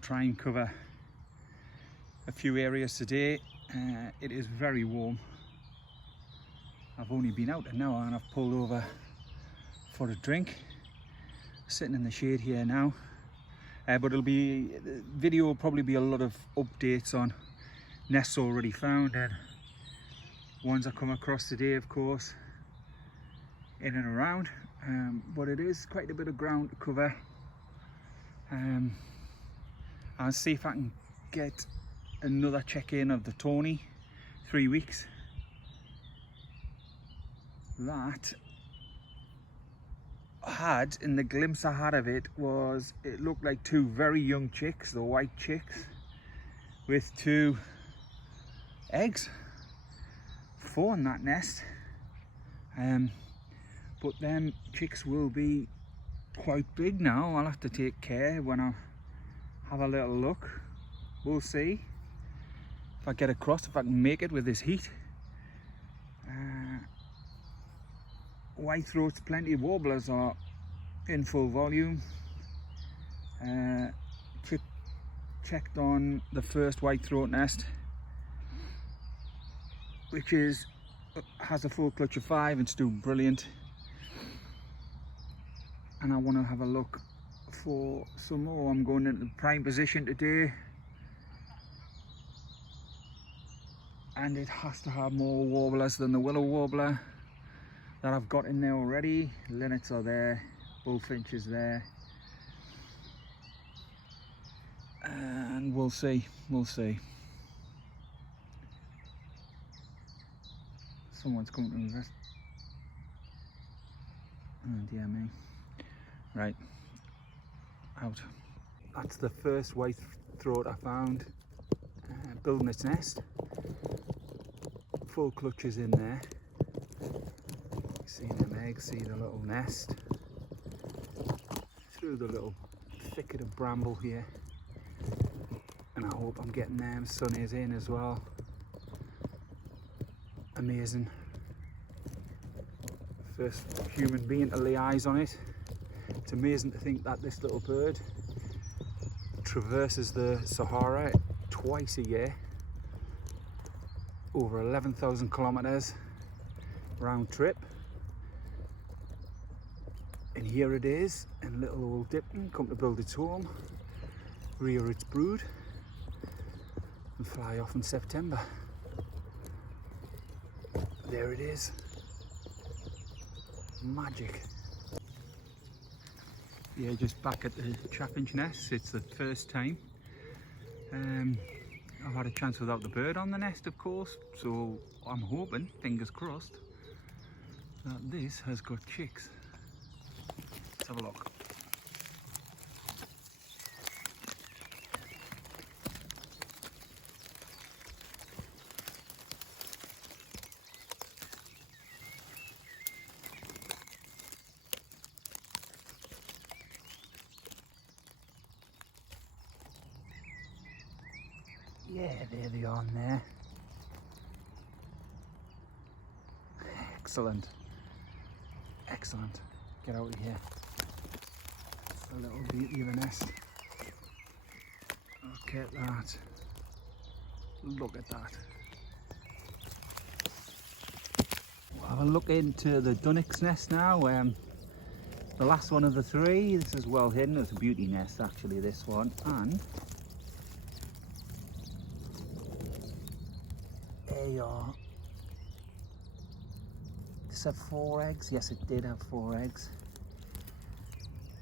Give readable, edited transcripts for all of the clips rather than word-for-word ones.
try and cover a few areas today. It is very warm. I've only been out an hour and I've pulled over for a drink. Sitting in the shade here now. But the video will probably be a lot of updates on nests already found and ones I come across today, of course, in and around. But it is quite a bit of ground to cover. I'll see if I can get another check-in of the Tony, 3 weeks. That had, in the glimpse I had of it, was it looked like two very young chicks, the white chicks, with 2 eggs, 4 in that nest. But them chicks will be quite big now. I'll have to take care when I have a little look. We'll see if I get across, if I can make it with this heat. White throats, plenty of warblers are in full volume. Checked on the first white throat nest, which has a full clutch of 5 and it's doing brilliant. And I want to have a look for some more. I'm going into the prime position today, and it has to have more warblers than the willow warbler that I've got in there already. Linnets are there, bullfinches there, and we'll see. Someone's coming to invest. Oh dear me. Right, out. That's the first white throat I found, building its nest. Full clutches in there. See them eggs, see the little nest. Through the little thicket of bramble here. And I hope I'm getting them. Sun is in as well. Amazing. First human being to lay eyes on it. It's amazing to think that this little bird traverses the Sahara twice a year. Over 11,000 kilometers round trip. And here it is, and little old Dipton come to build its home, rear its brood, and fly off in September. There it is. Magic. Yeah, just back at the chaffinch nest. It's the first time I've had a chance without the bird on the nest, of course, so I'm hoping, fingers crossed, that this has got chicks. Let's have a look. Yeah, there they are in there. Excellent. Excellent. Get out of here. It's a little beauty of a nest. Look at that. Look at that. We'll have a look into the Dunnock's nest now. The last one of the 3. This is well hidden. It's a beauty nest actually, this one. And there you are. Does it have 4 eggs? Yes, it did have 4 eggs.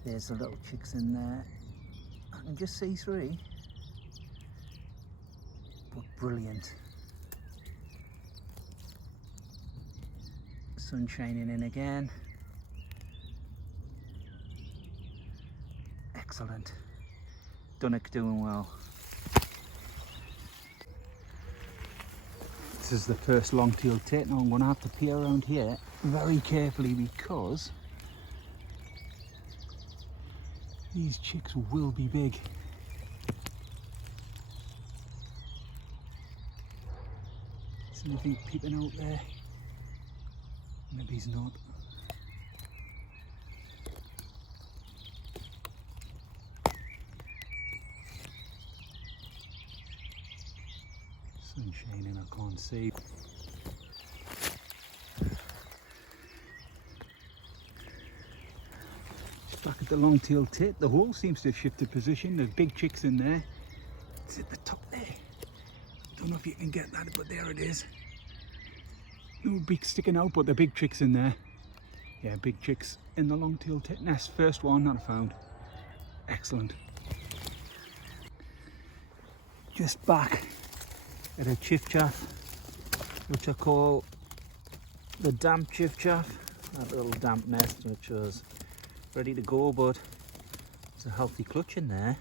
There's the little chicks in there. I can just see 3. But brilliant. Sun shining in again. Excellent. Dunnock doing well. This is the first long-tailed tit. Now I'm going to have to peer around here very carefully because these chicks will be big. Is anything peeping out there? Maybe he's not. Sun's shining, I can't see. Back at the long-tailed tit, the hole seems to have shifted position. There's big chicks in there. It's at the top there. Don't know if you can get that, but there it is. No beak sticking out, but the big chicks in there. Yeah, big chicks in the long-tailed tit nest. First one that I found. Excellent. Just back at a chiffchaff, which I call the damp chiffchaff. That little damp nest, which was ready to go, but there's a healthy clutch in there.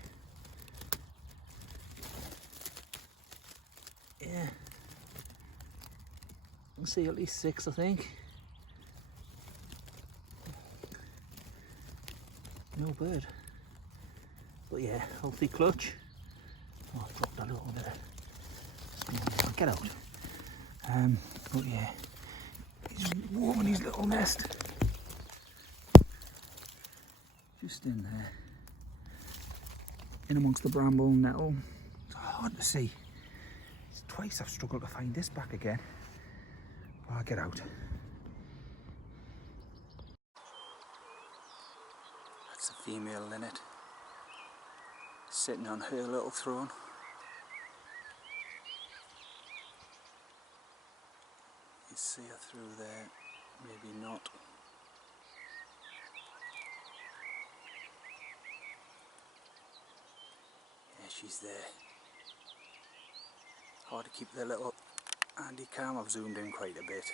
Yeah, I'll see at least 6, I think. No bird, but yeah, healthy clutch. Oh, I've dropped a little bit. Get out. But yeah, he's warm in his little nest. Just in there. In amongst the bramble and nettle. It's hard to see. It's twice I've struggled to find this back again. But I'll get out. That's a female linnet. Sitting on her little throne. You see her through there, maybe not. Yeah, she's there. Hard to keep the little handy cam. I've zoomed in quite a bit.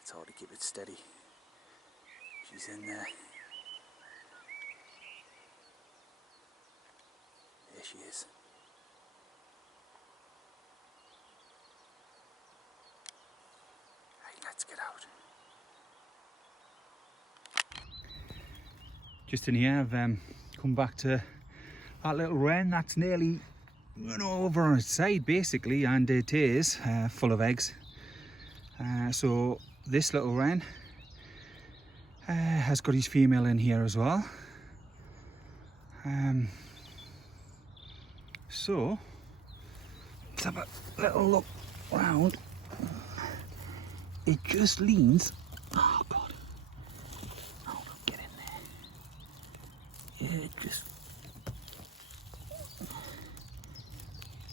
It's hard to keep it steady. She's in there. There she is. Right, let's get out. Just in here, I've come back to that little wren that's nearly run over on its side basically, and it is full of eggs. So this little wren has got his female in here as well. So let's have a little look round. It just leans. Oh God! Hold on, get in there. Yeah, it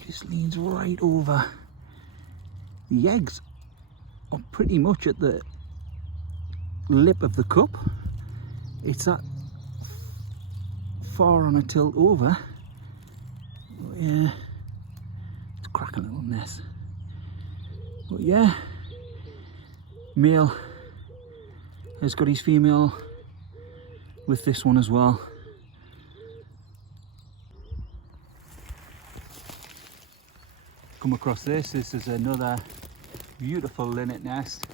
just leans right over. The eggs are pretty much at the lip of the cup. It's that far on a tilt over. But yeah, it's a cracking little nest. But yeah, male has got his female with this one as well. Come across this. This is another beautiful linnet nest.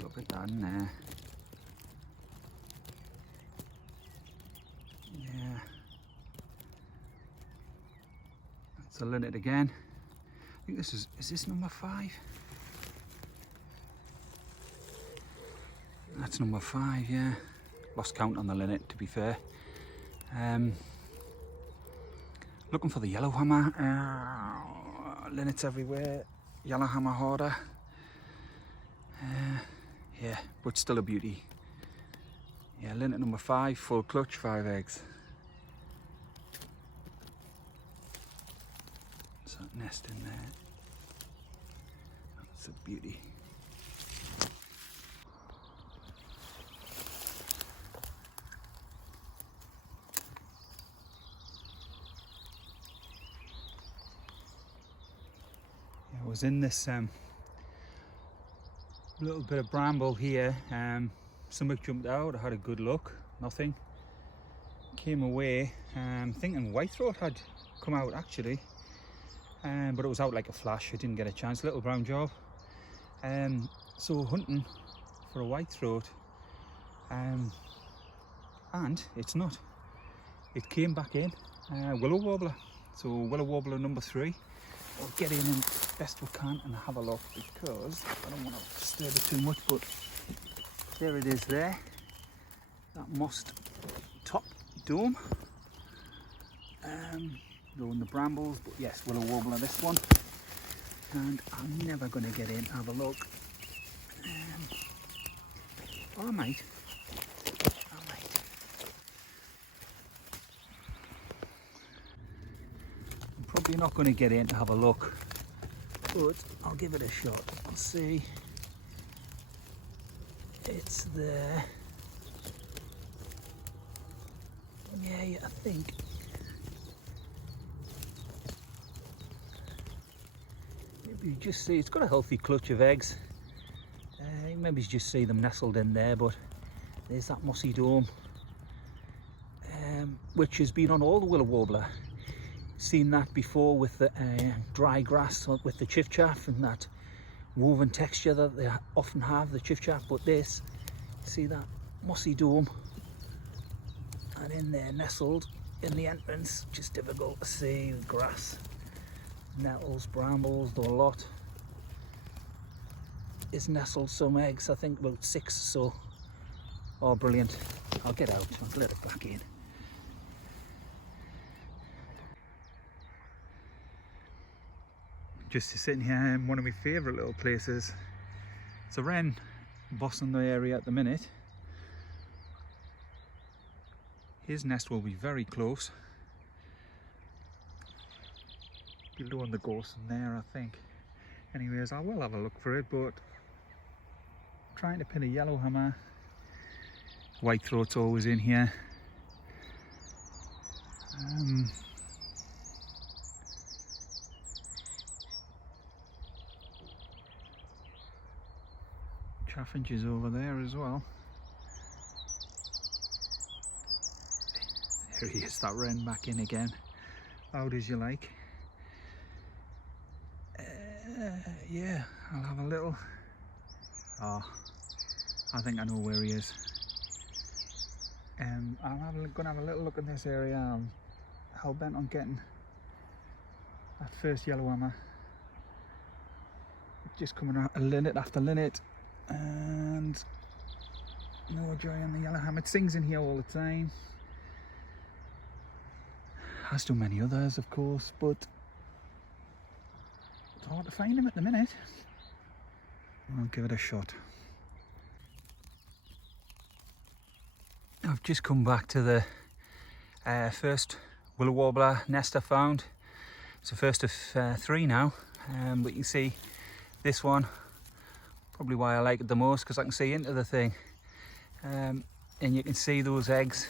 Look at that in there. Yeah. That's a linnet again. I think this is this number 5? That's number 5, yeah. Lost count on the linnet, to be fair. Looking for the yellowhammer. Linnets everywhere. Yellowhammer harder. Yeah, but still a beauty. Yeah, linnet number 5, full clutch, 5 eggs. There's that nest in there. That's a beauty. I was in this little bit of bramble here. Something jumped out. I had a good look. Nothing. Came away thinking whitethroat had come out actually, but it was out like a flash. I didn't get a chance. Little brown job. So hunting for a whitethroat, and it's not. It came back in. Willow warbler. So willow warbler number 3. We'll get in best we can and have a look, because I don't want to disturb it too much, but there it is there, that mossed top dome. though in the brambles, but yes, willow warbler this one. And I'm never going to get in, have a look. Oh, I might. I'm probably not going to get in to have a look, but I'll give it a shot. I'll see. It's there. Yeah, I think. Maybe you just see it's got a healthy clutch of eggs. Maybe you just see them nestled in there, but there's that mossy dome, which has been on all the willow warbler. Seen that before with the dry grass, with the chiffchaff and that woven texture that they often have, the chiffchaff. But this, see that mossy dome, and in there nestled in the entrance, just difficult to see, the grass, nettles, brambles, the lot is nestled. Some eggs, I think about 6 or so. Oh, brilliant. I'll get out, I'll let it back in. Just sitting here in one of my favourite little places. It's a wren bossing the area at the minute. His nest will be very close. Below on the gorse in there, I think. Anyways, I will have a look for it, but trying to pin a yellowhammer. Whitethroat's always in here. Chaffinches over there as well. There he is, that wren back in again. Loud as you like. Yeah, I'll have a little. Oh, I think I know where he is. I'm gonna have a little look in this area. I'm hell bent on getting that first yellowhammer. Just coming out linnet after linnet, and no joy on the yellowhammer. It sings in here all the time, as do many others, of course, but it's hard to find him at the minute. I'll give it a shot. I've just come back to the first willow warbler nest I found. It's the first of 3 now, but you can see this one, probably why I like it the most, because I can see into the thing, and you can see those eggs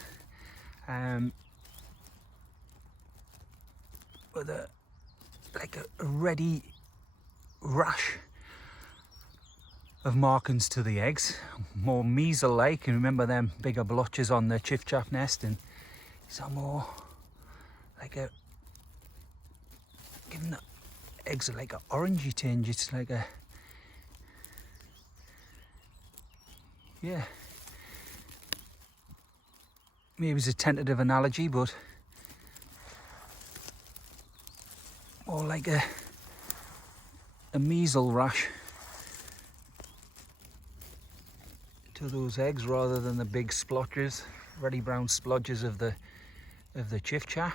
with like a ready rash of markings to the eggs, more measle like. And remember them bigger blotches on the chiffchaff nest, and these are more like a, giving the eggs are like an orangey tinge. It's like a, yeah, maybe it's a tentative analogy, but more like a measle rash to those eggs, rather than the big splotches, reddy brown splodges of the chiffchaff.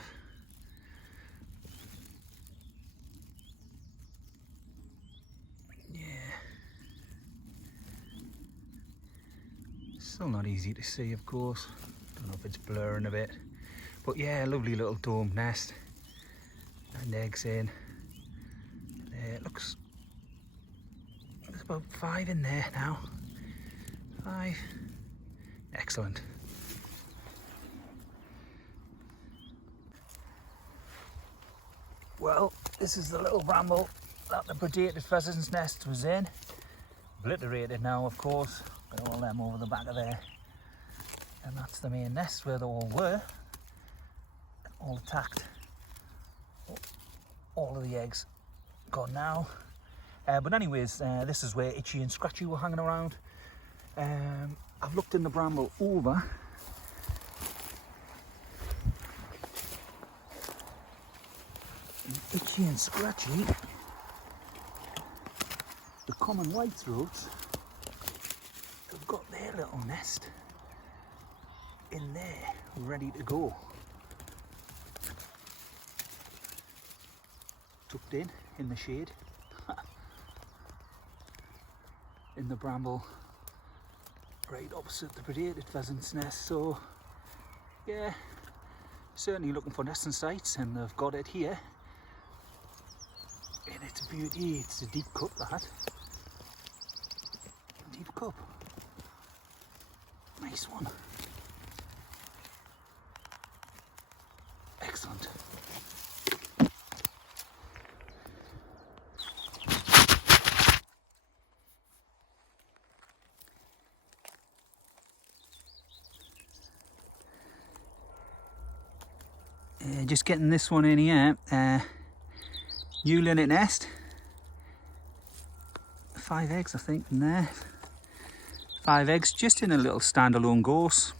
Yeah, still not easy to see, of course. Don't know if it's blurring a bit, but yeah, lovely little domed nest and eggs in there. It looks, there's about 5 in there now. 5. Excellent. Well, this is the little bramble that the predated pheasant's nest was in. Obliterated now, of course. Got all them over the back of there. And that's the main nest where they all were. All attacked. All of the eggs gone now. But anyways, this is where Itchy and Scratchy were hanging around. I've looked in the bramble over. Itchy and Scratchy, the common whitethroats, have got their little nest in there, ready to go. tucked in the shade in the bramble right opposite the predated pheasant's nest. So yeah, certainly looking for nesting sites, and they've got it here, and it's a beauty. It's a deep cup, that deep cup, nice one, excellent. Just getting this one in here, new linnet nest, 5 eggs I think in there, 5 eggs just in a little standalone gorse,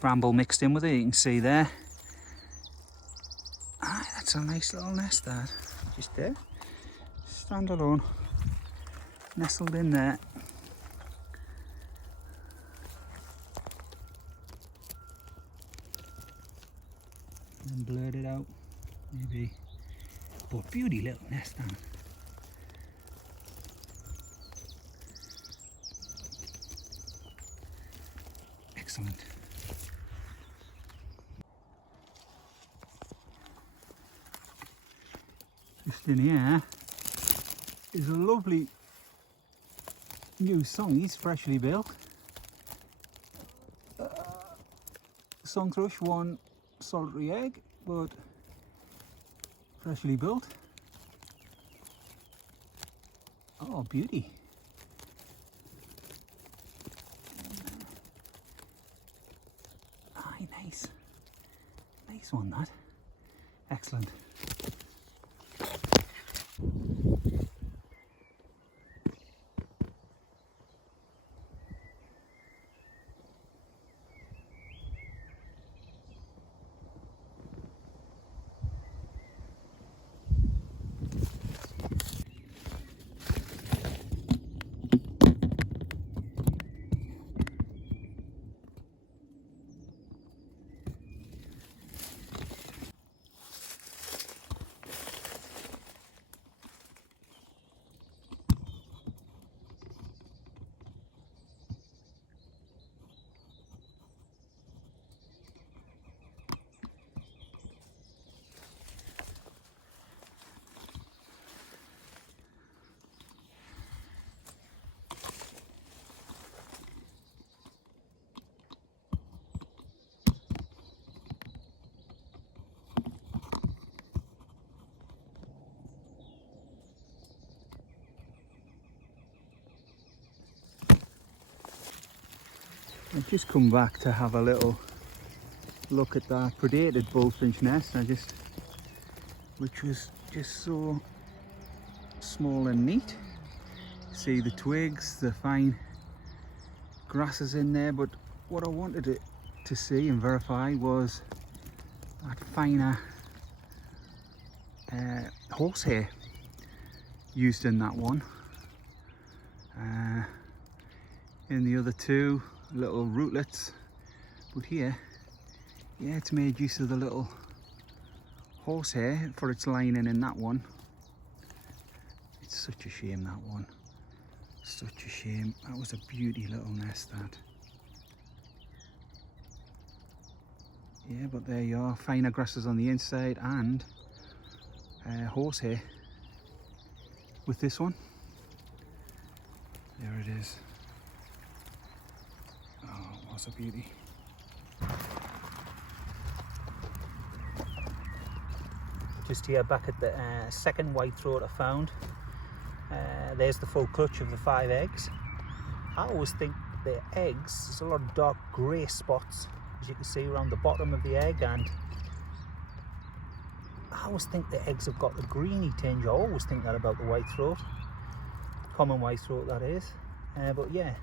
bramble mixed in with it, you can see there. That's a nice little nest, that, just there, standalone, nestled in there. And blurred it out, maybe, but beauty little nest, that. Excellent. Just in here is a lovely new songies, freshly built. Song thrush, one solitary egg, but freshly built. Oh, beauty. Aye, nice. Nice one, that. Excellent. I've just come back to have a little look at that predated bullfinch nest, which was just so small and neat. See the twigs, the fine grasses in there, but what I wanted to see and verify was that finer horsehair used in that one. In the other two, little rootlets, but here, yeah, it's made use of the little horsehair for its lining in that one. It's such a shame, that one. Such a shame. That was a beauty little nest, that. Yeah, but there you are, finer grasses on the inside and horsehair with this one. There it is. Oh, what a beauty. Just here back at the second white throat I found. There's the full clutch of the 5 eggs. I always think the eggs, there's a lot of dark grey spots, as you can see around the bottom of the egg, and I always think the eggs have got the greeny tinge. I always think that about the white throat. Common white throat, that is. But yeah,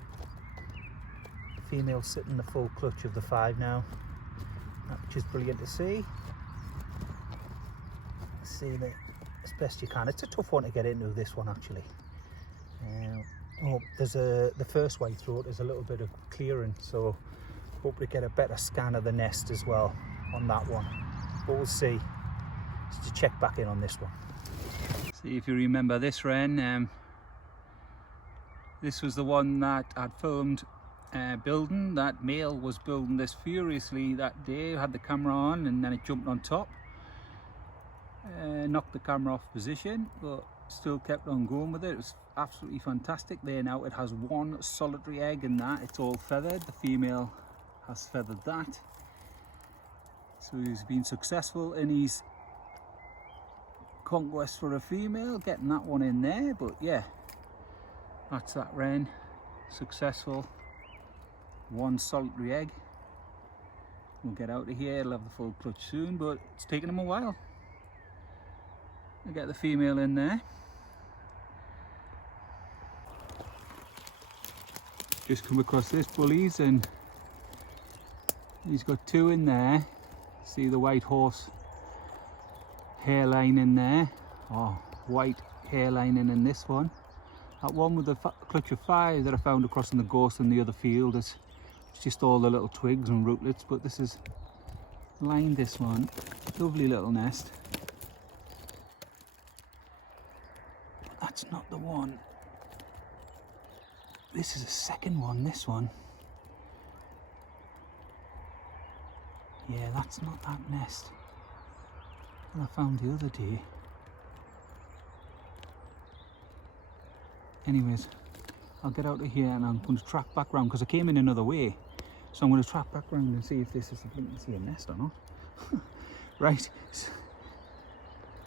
female sitting the full clutch of the 5 now, which is brilliant to see. See that as best you can. It's a tough one to get into, this one, actually. There's the first white throat is a little bit of clearing, so hope to get a better scan of the nest as well on that one, but we'll see. Just to check back in on this one. See if you remember this wren. This was the one that I'd filmed building. That male was building this furiously that day, had the camera on, and then it jumped on top. Knocked the camera off position, but still kept on going with it. It was absolutely fantastic. There now it has one solitary egg in that. It's all feathered. The female has feathered that. So he's been successful in his conquest for a female, getting that one in there. But yeah, that's that wren, successful. One solitary egg. We'll get out of here, he'll have the full clutch soon, but it's taken him a while. We'll get the female in there. Just come across this bullies and he's got two in there. See the white horse hairline in there. Oh, white hairline in this one. That one with the clutch of 5 that I found across in the gorse in the other field is just all the little twigs and rootlets, but this is lined, this one. Lovely little nest. That's not the one. This is a second one, this one. Yeah, that's not that nest that I found the other day. Anyways, I'll get out of here and I'm going to track back round because I came in another way. So I'm going to track back round and see if this is, I think, see a nest or not. Right.